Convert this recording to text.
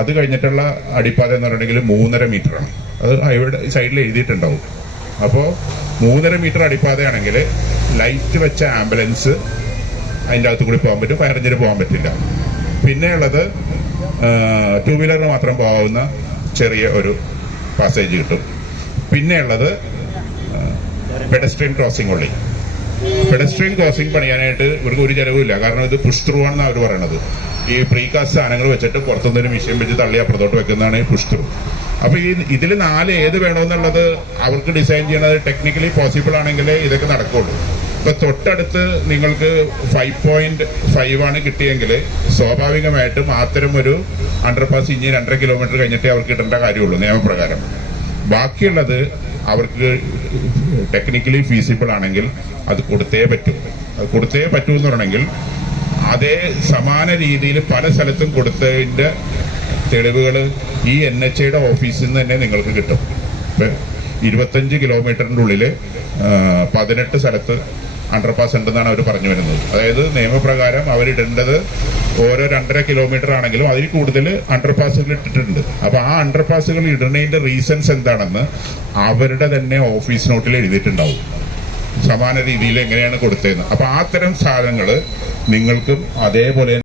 അത് കഴിഞ്ഞിട്ടുള്ള അടിപ്പാത എന്ന് പറഞ്ഞിട്ടുണ്ടെങ്കിൽ 3.5 മീറ്ററാണ്. അത് ഹൈവേയുടെ സൈഡിൽ എഴുതിയിട്ടുണ്ടാവും. അപ്പോൾ 3.5 മീറ്റർ അടിപ്പാതയാണെങ്കിൽ ലൈറ്റ് വെച്ച ആംബുലൻസ് അതിൻ്റെ അകത്ത് കൂടി പോകാൻ പറ്റും, ഫയർ എഞ്ചിന് പോകാൻ പറ്റില്ല. പിന്നെയുള്ളത് 2 വീലറിന് മാത്രം പോകാവുന്ന ചെറിയ ഒരു പാസേജ് കിട്ടും. പിന്നെയുള്ളത് പെഡസ്ട്രിയൻ ക്രോസിംഗ് ഉള്ളി. പെഡസ്ട്രിയൻ ക്രോസിംഗ് പണിയാനായിട്ട് ഇവർക്ക് ഒരു ചെലവുമില്ല. കാരണം ഇത് പുഷ് ത്രൂ ആണെന്ന് അവർ പറയണത്. ഈ പ്രീകാസ്റ്റ് സാധനങ്ങൾ വെച്ചിട്ട് പുറത്തുനിന്നൊരു മെഷീൻ വെച്ച് തള്ളി അപ്പുറത്തോട്ട് വെക്കുന്നതാണ് ഈ പുഷ് ത്രൂ. അപ്പൊ ഇതിൽ 4 ഏത് വേണമെന്നുള്ളത് അവർക്ക് ഡിസൈൻ ചെയ്യണത് ടെക്നിക്കലി പോസിബിൾ ആണെങ്കിൽ ഇതൊക്കെ നടക്കുള്ളൂ. ഇപ്പൊ തൊട്ടടുത്ത് നിങ്ങൾക്ക് 5.5 ആണ് കിട്ടിയെങ്കിൽ സ്വാഭാവികമായിട്ടും അത്തരം ഒരു അണ്ടർപാസ് ഇനി 2.5 കിലോമീറ്റർ കഴിഞ്ഞിട്ടേ അവർക്ക് കിട്ടേണ്ട കാര്യമുള്ളൂ നിയമപ്രകാരം. ബാക്കിയുള്ളത് അവർക്ക് ടെക്നിക്കലി ഫീസിബിൾ ആണെങ്കിൽ അത് കൊടുത്തേ പറ്റൂ. അത് കൊടുത്തേ പറ്റൂ എന്ന് പറയണമെങ്കിൽ അതേ സമാന രീതിയിൽ പല സ്ഥലത്തും കൊടുത്തതിന്റെ തെളിവുകൾ ഈ NHAയുടെ ഓഫീസിൽ നിന്ന് തന്നെ നിങ്ങൾക്ക് കിട്ടും. 25 കിലോമീറ്ററിന്റെ ഉള്ളിൽ 18 സ്ഥലത്ത് അണ്ടർപാസ് ഉണ്ടെന്നാണ് അവർ പറഞ്ഞു വരുന്നത്. അതായത് നിയമപ്രകാരം അവരിടേണ്ടത് ഓരോ 2.5 കിലോമീറ്റർ ആണെങ്കിലും അതിൽ കൂടുതൽ അണ്ടർപാസുകൾ ഇട്ടിട്ടുണ്ട്. അപ്പൊ ആ അണ്ടർപാസുകൾ ഇടുന്നതിന്റെ റീസൺസ് എന്താണെന്ന് അവരുടെ തന്നെ ഓഫീസ് നോട്ടിൽ എഴുതിയിട്ടുണ്ടാവും, സമാന രീതിയിൽ എങ്ങനെയാണ് കൊടുത്തതെന്ന്. അപ്പൊ ആ തരം സാധനങ്ങൾ നിങ്ങൾക്കും അതേപോലെ